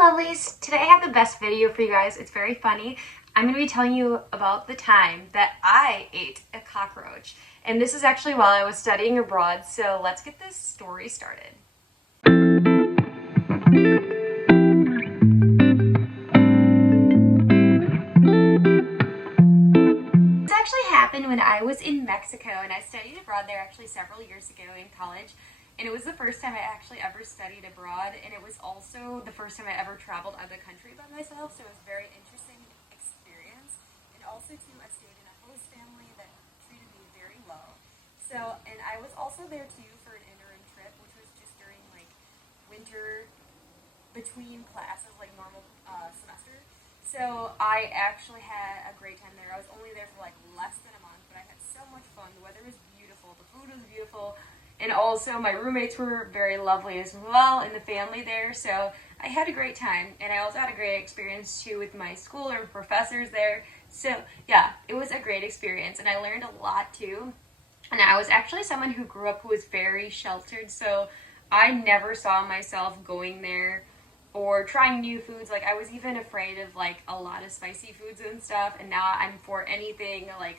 lovelies! Today I have the best video for you guys. It's very funny. I'm going to be telling you about the time that I ate a cockroach. And this is actually while I was studying abroad, so let's get this story started. This actually happened when I was in Mexico, and I studied abroad there actually several years ago in college. And it was the first time I actually ever studied abroad, and it was also the first time I ever traveled out of the country by myself, so it was a very interesting experience. And also, too, I stayed in a host family that treated me very well. So, and I was also there, too, for an interim trip, which was just during, like, winter between classes, like normal semester. So I actually had a great time there. I was only there for, like, less than a month, but I had so much fun. The weather was beautiful. The food was beautiful. And also, my roommates were very lovely as well, and the family there, so I had a great time. And I also had a great experience, too, with my school and professors there. So, yeah, it was a great experience, and I learned a lot, too. And I was actually someone who grew up who was very sheltered, so I never saw myself going there or trying new foods. Like, I was even afraid of, like, a lot of spicy foods and stuff, and now I'm for anything. Like,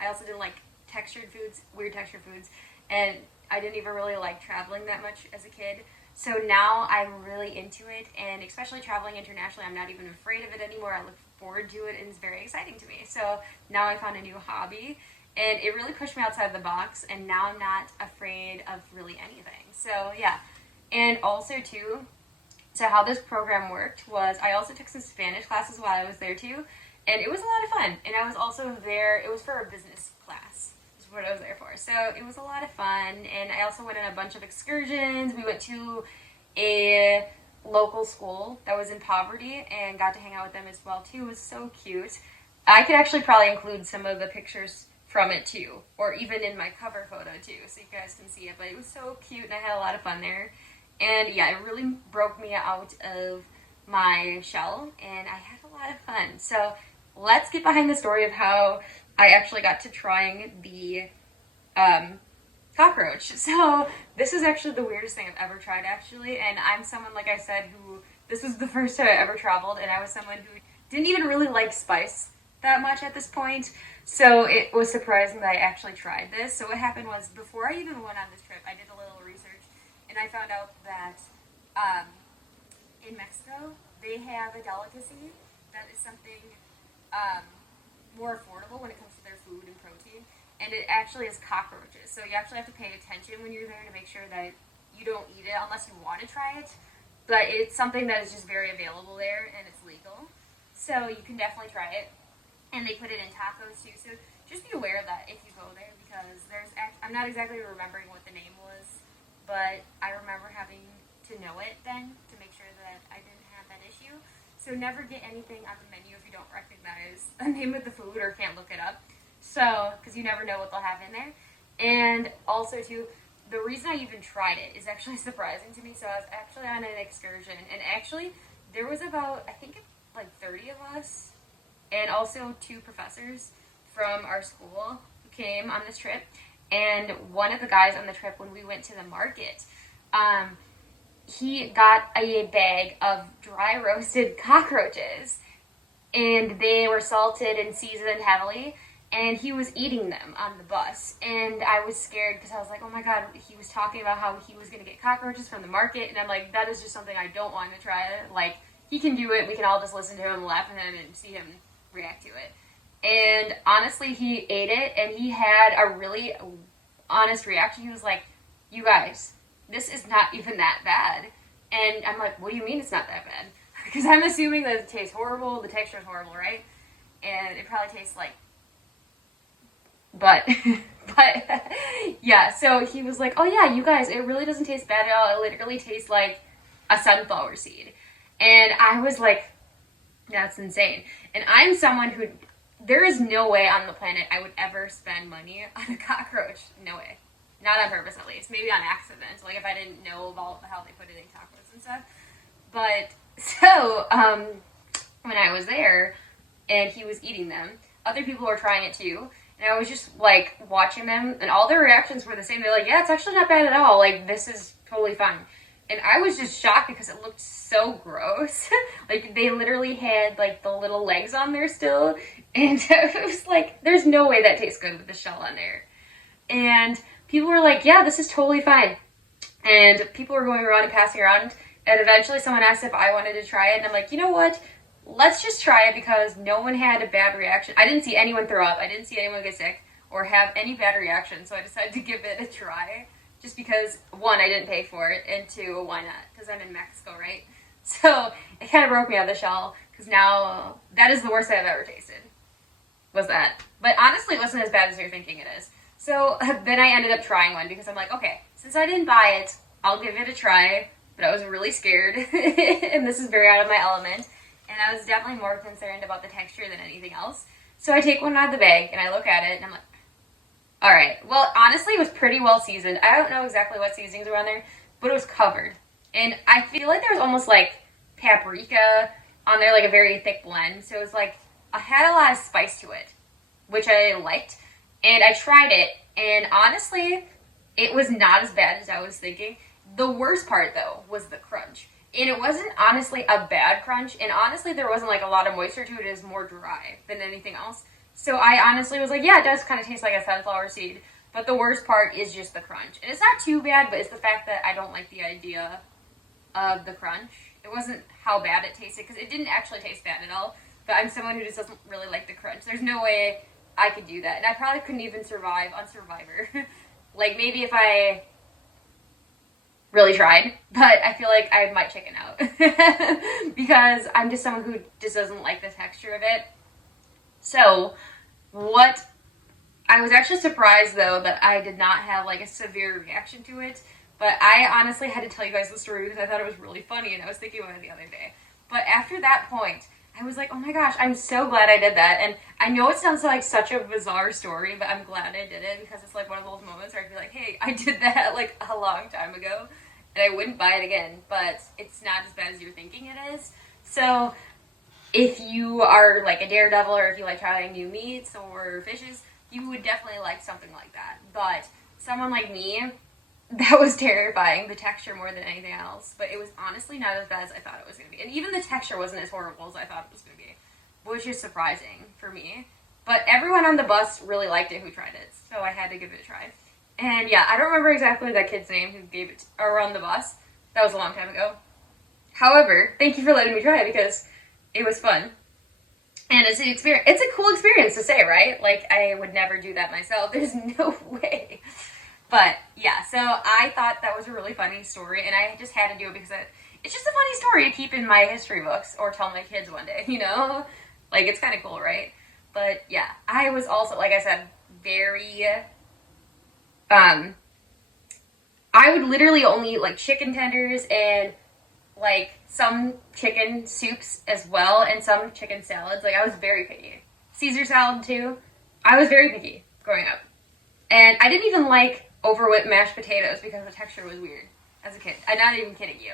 I also didn't like textured foods, weird textured foods, and I didn't even really like traveling that much as a kid. So now I'm really into it, and especially traveling internationally, I'm not even afraid of it anymore. I look forward to it, and it's very exciting to me. So now I found a new hobby, and it really pushed me outside the box, and now I'm not afraid of really anything. So yeah, and also too, so how this program worked was I also took some Spanish classes while I was there too, and it was a lot of fun. And I was also there, it was for a business class. What I was there for. So it was a lot of fun, and I also went on a bunch of excursions. We went to a local school that was in poverty and got to hang out with them as well too. It was so cute. I could actually probably include some of the pictures from it too, or even in my cover photo too, so you guys can see it. But it was so cute, and I had a lot of fun there. And yeah, it really broke me out of my shell, and I had a lot of fun. So let's get behind the story of how I actually got to trying the cockroach. So this is actually the weirdest thing I've ever tried, actually. And I'm someone, like I said, who this was the first time I ever traveled, and I was someone who didn't even really like spice that much at this point. So it was surprising that I actually tried this. So what happened was, before I even went on this trip, I did a little research, and I found out that in Mexico they have a delicacy that is something more affordable when it comes to their food and protein, and it actually is cockroaches. So you actually have to pay attention when you're there to make sure that you don't eat it unless you want to try it, but it's something that is just very available there, and it's legal, so you can definitely try it. And they put it in tacos too, so just be aware of that if you go there, because I'm not exactly remembering what the name was, but I remember having to know it then to make sure that I didn't have that issue. So never get anything on the menu if you don't recognize the name of the food or can't look it up. So, because you never know what they'll have in there. And also, too, the reason I even tried it is actually surprising to me. So I was actually on an excursion, and actually there was about, I think, like 30 of us, and also 2 professors from our school who came on this trip. And one of the guys on the trip, when we went to the market, he got a bag of dry roasted cockroaches, and they were salted and seasoned heavily, and he was eating them on the bus. And I was scared because I was like, oh my god, he was talking about how he was going to get cockroaches from the market, and I'm like, that is just something I don't want to try. Like, he can do it, we can all just listen to him, laugh at him, and see him react to it. And honestly, he ate it, and he had a really honest reaction. He was like, you guys, this is not even that bad. And I'm like, what do you mean it's not that bad? Because I'm assuming that it tastes horrible, the texture is horrible, right? And it probably tastes like but yeah, so he was like, oh yeah, you guys, it really doesn't taste bad at all. It literally tastes like a sunflower seed. And I was like, that's insane. And I'm someone who, there is no way on the planet I would ever spend money on a cockroach. No way. Not on purpose, at least. Maybe on accident. Like, if I didn't know about how they put it in tacos and stuff. But, so, when I was there, and he was eating them, other people were trying it too. And I was just, like, watching them, and all their reactions were the same. They're like, yeah, it's actually not bad at all. Like, this is totally fine. And I was just shocked because it looked so gross. Like, they literally had, like, the little legs on there still. And it was like, there's no way that tastes good with the shell on there. And people were like, yeah, this is totally fine. And people were going around and passing around. And eventually someone asked if I wanted to try it. And I'm like, you know what? Let's just try it because no one had a bad reaction. I didn't see anyone throw up. I didn't see anyone get sick or have any bad reaction. So I decided to give it a try. Just because, one, I didn't pay for it, and two, why not? Because I'm in Mexico, right? So it kind of broke me out of the shell, because now that is the worst I've ever tasted, was that. But honestly, it wasn't as bad as you're thinking it is. So then I ended up trying one, because I'm like, okay, since I didn't buy it, I'll give it a try. But I was really scared, and this is very out of my element. And I was definitely more concerned about the texture than anything else. So I take one out of the bag, and I look at it, and I'm like, all right. Well, honestly, it was pretty well seasoned. I don't know exactly what seasonings were on there, but it was covered. And I feel like there was almost like paprika on there, like a very thick blend. So it was like, I had a lot of spice to it, which I liked. And I tried it, and honestly, it was not as bad as I was thinking. The worst part, though, was the crunch. And it wasn't honestly a bad crunch. And honestly, there wasn't like a lot of moisture to it. It was more dry than anything else. So I honestly was like, yeah, it does kind of taste like a sunflower seed. But the worst part is just the crunch. And it's not too bad, but it's the fact that I don't like the idea of the crunch. It wasn't how bad it tasted, because it didn't actually taste bad at all. But I'm someone who just doesn't really like the crunch. There's no way I could do that. And I probably couldn't even survive on Survivor. Like, maybe if I really tried. But I feel like I might chicken out. Because I'm just someone who just doesn't like the texture of it. So, what, I was actually surprised, though, that I did not have, like, a severe reaction to it, but I honestly had to tell you guys the story because I thought it was really funny, and I was thinking about it the other day. But after that point, I was like, oh my gosh, I'm so glad I did that, and I know it sounds like such a bizarre story, but I'm glad I did it, because it's, like, one of those moments where I'd be like, hey, I did that, like, a long time ago, and I wouldn't buy it again, but it's not as bad as you're thinking it is. So if you are like a daredevil, or if you like trying new meats or fishes, you would definitely like something like that. But someone like me, that was terrifying, the texture more than anything else. But it was honestly not as bad as I thought it was going to be. And even the texture wasn't as horrible as I thought it was going to be, which is surprising for me. But everyone on the bus really liked it who tried it, so I had to give it a try. And yeah, I don't remember exactly that kid's name who gave it, or on the bus. That was a long time ago. However, thank you for letting me try it, because it was fun. And it's an experience. It's a cool experience to say, right? Like, I would never do that myself. There's no way. But, yeah, so I thought that was a really funny story, and I just had to do it because it's just a funny story to keep in my history books or tell my kids one day, you know? Like, it's kind of cool, right? But, yeah, I was also, like I said, very, I would literally only eat, like, chicken tenders and like some chicken soups as well, and some chicken salads. Like, I was very picky. Caesar salad too. I was very picky growing up. And I didn't even like over-whipped mashed potatoes because the texture was weird as a kid. I'm not even kidding you.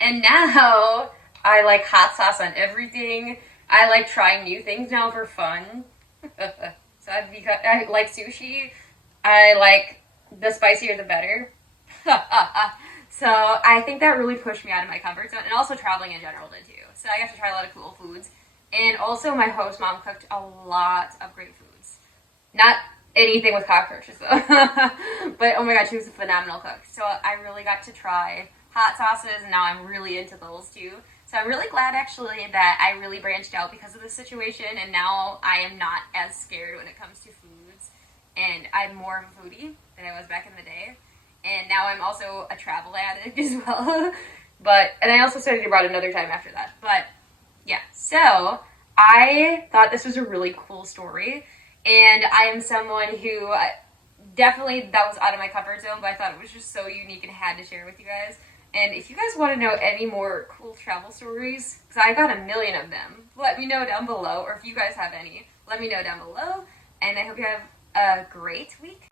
And now I like hot sauce on everything. I like trying new things now for fun. So I like sushi. I like the spicier the better. So I think that really pushed me out of my comfort zone, and also traveling in general did too. So I got to try a lot of cool foods. And also my host mom cooked a lot of great foods. Not anything with cockroaches though. But oh my god, she was a phenomenal cook. So I really got to try hot sauces, and now I'm really into those too. So I'm really glad actually that I really branched out because of this situation, and now I am not as scared when it comes to foods. And I'm more of a foodie than I was back in the day. And now I'm also a travel addict as well. And I also studied abroad another time after that. But, yeah. So, I thought this was a really cool story. And I am someone who, definitely, that was out of my comfort zone. But I thought it was just so unique and had to share with you guys. And if you guys want to know any more cool travel stories, because I got a million of them, let me know down below. Or if you guys have any, let me know down below. And I hope you have a great week.